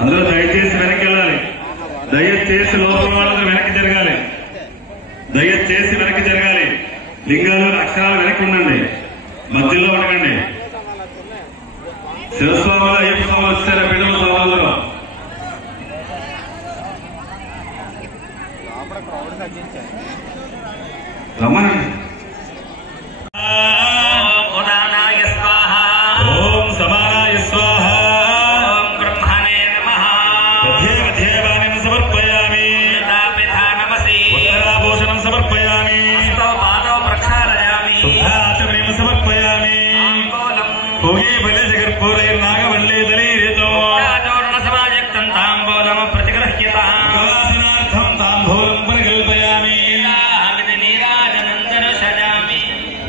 అందరూ దయచేసి వెనక్కి వెళ్ళాలి. దయచేసి లోపల వాళ్ళందరూ వెనక్కి జరగాలి. దయచేసి వెనక్కి జరగాలి. లింగాలు అక్షరాలు వెనక్కి ఉండండి, మధ్యలో ఉండకండి. శివస్వాములు అయ్యప్ప స్వాములు వచ్చారా? పీఠం స్వాములు రమ్మనండి.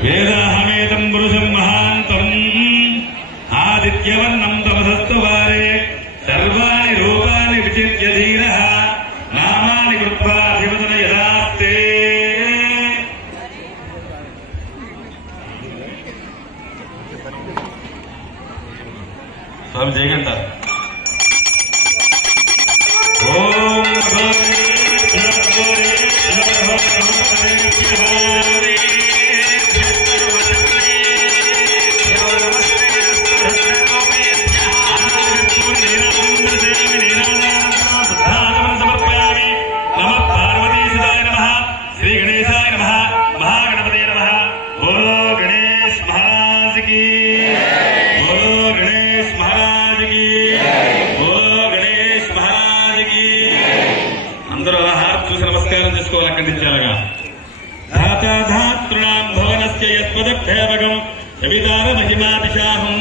వేదాహమేతం పురుషం మహాంతం ఆదిత్యవర్ణం తమసస్తు వారే సర్వాణి రూపాన్ని విచిత్య ధీరః నామాని కృత్వా అధిపతన యథాస్తే. స్వామి జయగంట. ఓం నమస్కారం చేసుకోవాలి. ఖండించాలగా ధాతాధాతృణాం భవనస్య యత్పదక్షేమకం సవితార మహిమాదిశాహం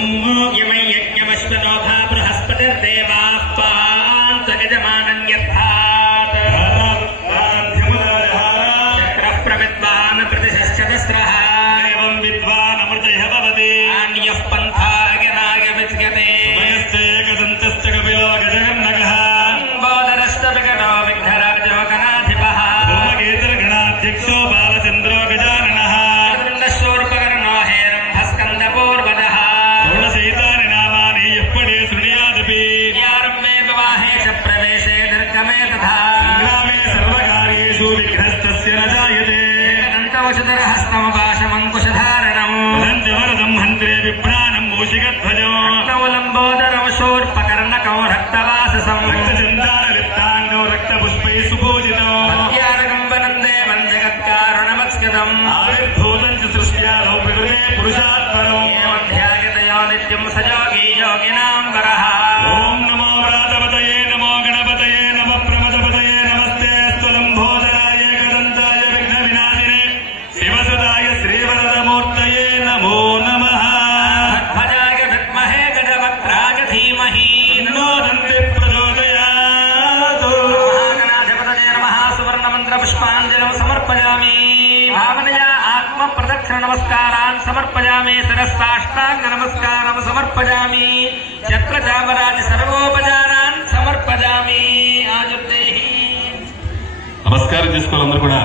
యమై యజ్ఞమశ్వనోభా బృహస్పతిర్దేవాః పాంతగజమానం యత్థాత్ చక్రః ప్రవిద్వాన్ ప్రతిశశ్చదస్రః ఏవం విద్వాన్ అమృతః భవతి అన్యః పంథాగనాగ విచ్యతే సమయశ్చేకదంతశ్చ కపిలో గజగర్ణకః బోధరశ్చ వికటో విఘ్నరాజో గణాధిపః భూమకేతర్గణాధ్యక్షో బాలచంద్రో గజాననః శూర్పకర్ణో హేరంభస్కందపూర్వజః షోడశైతాని నామాని ఎప్పడే శృణుయాదపి యారంభే వివాహే చ ప్రవేశే నిర్గమే తథా సంగ్రామే సర్వకార్యేషు విఘ్నస్తస్య న జాయతే ఏకదంతౌషధరహస్తమపాశమంకుశధారణం వదంతివరదం హంత్రే విభ్రాణం మూషికధ్వజం రక్తౌలంబోదరం శూర్పకర్ణకం రక్తవాససం రక్తచందారలిప్తాంగం రక్తపుష్పై సుపూజితం అత్యారకం వనందే వందగత్కారుణమత్స్కృతం ఆవిర్భూతం చ సృష్ట్యాదౌ ప్రకృతే పురుషాత్పరం ఏమధ్యాయతయో నిత్యం సయోగి యోగినాం వరః. ఓం నమో వ్రాతపతయే నమో గణపతయే నమ ప్రమదపతయే నమస్తే స్థులంబోదరాయ ఏకదంతాయ విఘ్న వినాశినే శివసుదాయ శ్రీవరదమూర్తయే నమో నమః. ధ్వజాయ విద్మహే గజవక్త్రాయ ధీమహి తన్నో దంతి ప్రచోదయాత్. మహాగణాధిపతయే నమః. సువర్ణమంత్ర పుష్పాంజలిం సమర్పయామి. భావనయా ఆత్మ ప్రదక్షిణ నమస్కారాన్ సమర్పయామి. శిరస్సాష్టాంగ నమస్కారం సమర్పయామి. ఛత్రచామరాది సర్వోపచారాన్ సమర్పయామి. ఆయుర్దేహి. నమస్కారం చేసుకోవాలి అందరూ కూడా.